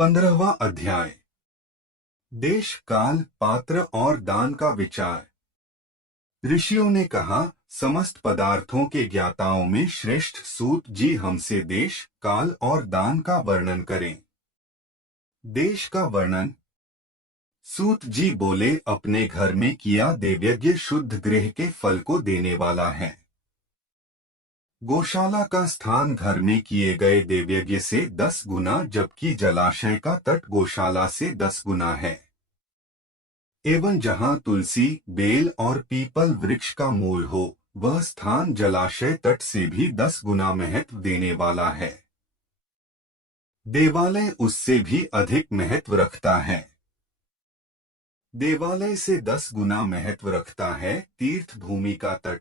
15वां अध्याय। देश, काल, पात्र और दान का विचार। ऋषियों ने कहा, समस्त पदार्थों के ज्ञाताओं में श्रेष्ठ सूत जी हमसे देश, काल और दान का वर्णन करें। देश का वर्णन। सूत जी बोले, अपने घर में किया देवयज्ञ शुद्ध गृह के फल को देने वाला है। गौशाला का स्थान घर में किए गए देवयज्ञ से 10 गुना, जबकि जलाशय का तट गौशाला से 10 गुना है। एवं जहाँ तुलसी, बेल और पीपल वृक्ष का मूल हो, वह स्थान जलाशय तट से भी 10 गुना महत्व देने वाला है। देवालय उससे भी अधिक महत्व रखता है। देवालय से 10 गुना महत्व रखता है तीर्थ भूमि का तट।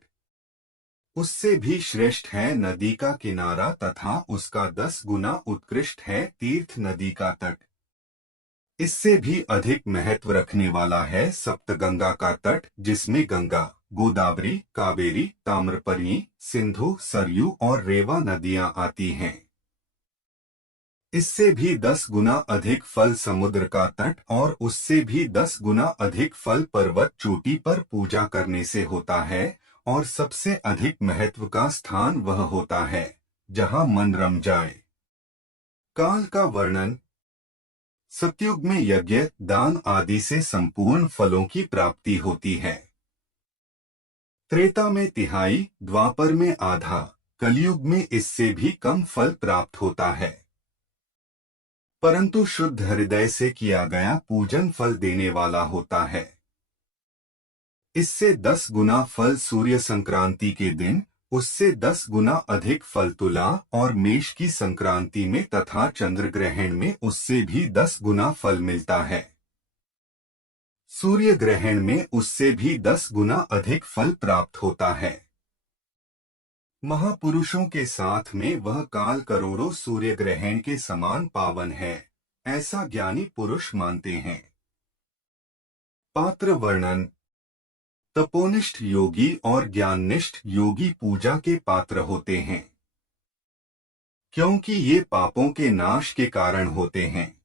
उससे भी श्रेष्ठ है नदी का किनारा तथा उसका 10 गुना उत्कृष्ट है तीर्थ नदी का तट। इससे भी अधिक महत्व रखने वाला है सप्तगंगा का तट, जिसमें गंगा, गोदावरी, कावेरी, ताम्रपर्णी, सिंधु, सरयू और रेवा नदियां आती हैं। इससे भी 10 गुना अधिक फल समुद्र का तट और उससे भी 10 गुना अधिक फल पर्वत चोटी पर पूजा करने से होता है। और सबसे अधिक महत्व का स्थान वह होता है जहां मन रम जाए। काल का वर्णन। सतयुग में यज्ञ, दान आदि से संपूर्ण फलों की प्राप्ति होती है। त्रेता में तिहाई, द्वापर में आधा, कलयुग में इससे भी कम फल प्राप्त होता है। परंतु शुद्ध हृदय से किया गया पूजन फल देने वाला होता है। इससे 10 गुना फल सूर्य संक्रांति के दिन, उससे 10 गुना अधिक फल तुला और मेष की संक्रांति में तथा चंद्र ग्रहण में उससे भी 10 गुना फल मिलता है। सूर्य ग्रहण में उससे भी 10 गुना अधिक फल प्राप्त होता है। महापुरुषों के साथ में वह काल करोड़ों सूर्य ग्रहण के समान पावन है, ऐसा ज्ञानी पुरुष मानते हैं। पात्र वर्णन। तपोनिष्ठ योगी और ज्ञाननिष्ठ योगी पूजा के पात्र होते हैं, क्योंकि ये पापों के नाश के कारण होते हैं।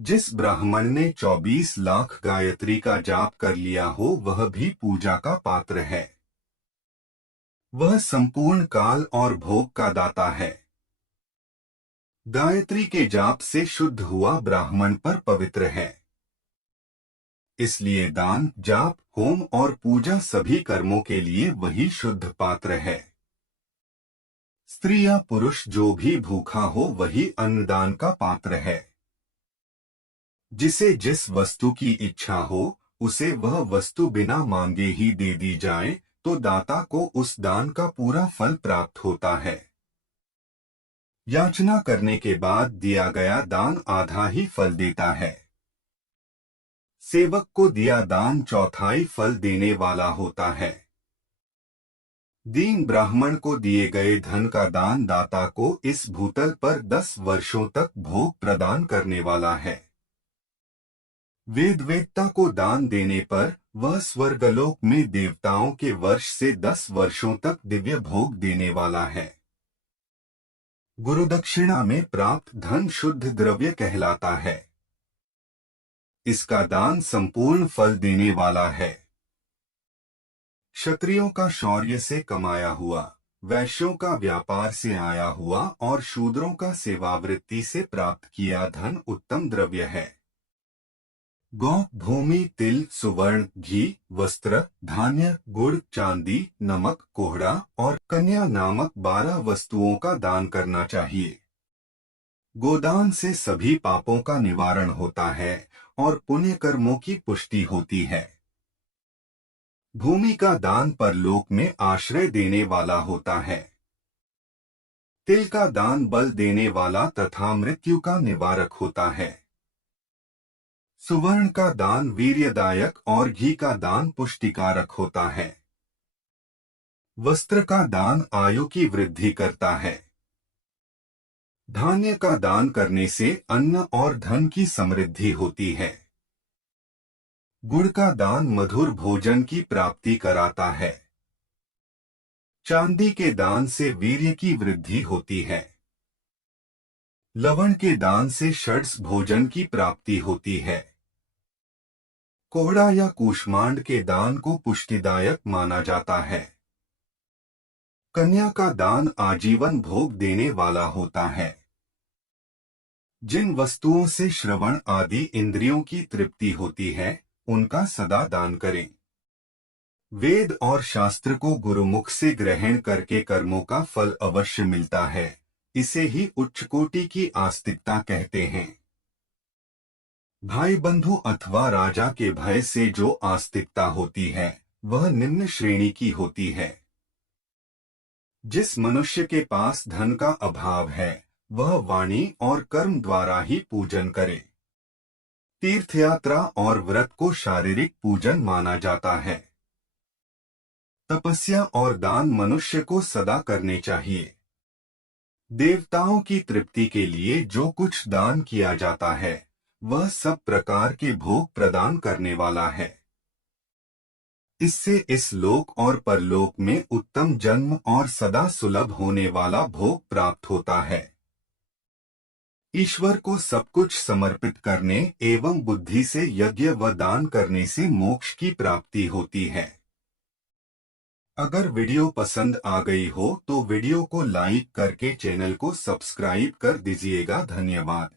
जिस ब्राह्मण ने 24 लाख गायत्री का जाप कर लिया हो, वह भी पूजा का पात्र है। वह संपूर्ण काल और भोग का दाता है। गायत्री के जाप से शुद्ध हुआ ब्राह्मण पर पवित्र है। इसलिए दान, जाप, होम और पूजा सभी कर्मों के लिए वही शुद्ध पात्र है। स्त्री या पुरुष जो भी भूखा हो, वही अन्नदान का पात्र है। जिसे जिस वस्तु की इच्छा हो, उसे वह वस्तु बिना मांगे ही दे दी जाए, तो दाता को उस दान का पूरा फल प्राप्त होता है। याचना करने के बाद दिया गया दान आधा ही फल देता है। सेवक को दिया दान चौथाई फल देने वाला होता है। दीन ब्राह्मण को दिए गए धन का दान दाता को इस भूतल पर 10 वर्षों तक भोग प्रदान करने वाला है। वेदवेत्ता को दान देने पर वह स्वर्गलोक में देवताओं के वर्ष से 10 वर्षों तक दिव्य भोग देने वाला है। गुरुदक्षिणा में प्राप्त धन शुद्ध द्रव्य कहलाता है। इसका दान संपूर्ण फल देने वाला है। क्षत्रियों का शौर्य से कमाया हुआ, वैश्यों का व्यापार से आया हुआ और शूद्रों का सेवावृत्ति से प्राप्त किया धन उत्तम द्रव्य है। गौ, भूमि, तिल, सुवर्ण, घी, वस्त्र, धान्य, गुड़, चांदी, नमक, कोहड़ा और कन्या नामक 12 वस्तुओं का दान करना चाहिए। गोदान से सभी पापों का निवारण होता है और पुण्य कर्मों की पुष्टि होती है। भूमि का दान परलोक में आश्रय देने वाला होता है। तिल का दान बल देने वाला तथा मृत्यु का निवारक होता है। सुवर्ण का दान वीर्यदायक और घी का दान पुष्टिकारक होता है। वस्त्र का दान आयु की वृद्धि करता है। धान्य का दान करने से अन्न और धन की समृद्धि होती है। गुड़ का दान मधुर भोजन की प्राप्ति कराता है। चांदी के दान से वीर्य की वृद्धि होती है। लवण के दान से षड्स भोजन की प्राप्ति होती है। कोहड़ा या कूष्मांड के दान को पुष्टिदायक माना जाता है। कन्या का दान आजीवन भोग देने वाला होता है। जिन वस्तुओं से श्रवण आदि इंद्रियों की तृप्ति होती है, उनका सदा दान करें। वेद और शास्त्र को गुरुमुख से ग्रहण करके कर्मों का फल अवश्य मिलता है। इसे ही उच्च कोटि की आस्तिकता कहते हैं। भाई बंधु अथवा राजा के भय से जो आस्तिकता होती है, वह निम्न श्रेणी की होती है। जिस मनुष्य के पास धन का अभाव है, वह वाणी और कर्म द्वारा ही पूजन करे। तीर्थयात्रा और व्रत को शारीरिक पूजन माना जाता है। तपस्या और दान मनुष्य को सदा करने चाहिए। देवताओं की तृप्ति के लिए जो कुछ दान किया जाता है, वह सब प्रकार के भोग प्रदान करने वाला है। इससे इस लोक और परलोक में उत्तम जन्म और सदा सुलभ होने वाला भोग प्राप्त होता है। ईश्वर को सब कुछ समर्पित करने एवं बुद्धि से यज्ञ व दान करने से मोक्ष की प्राप्ति होती है। अगर वीडियो पसंद आ गई हो तो वीडियो को लाइक करके चैनल को सब्सक्राइब कर दीजिएगा। धन्यवाद।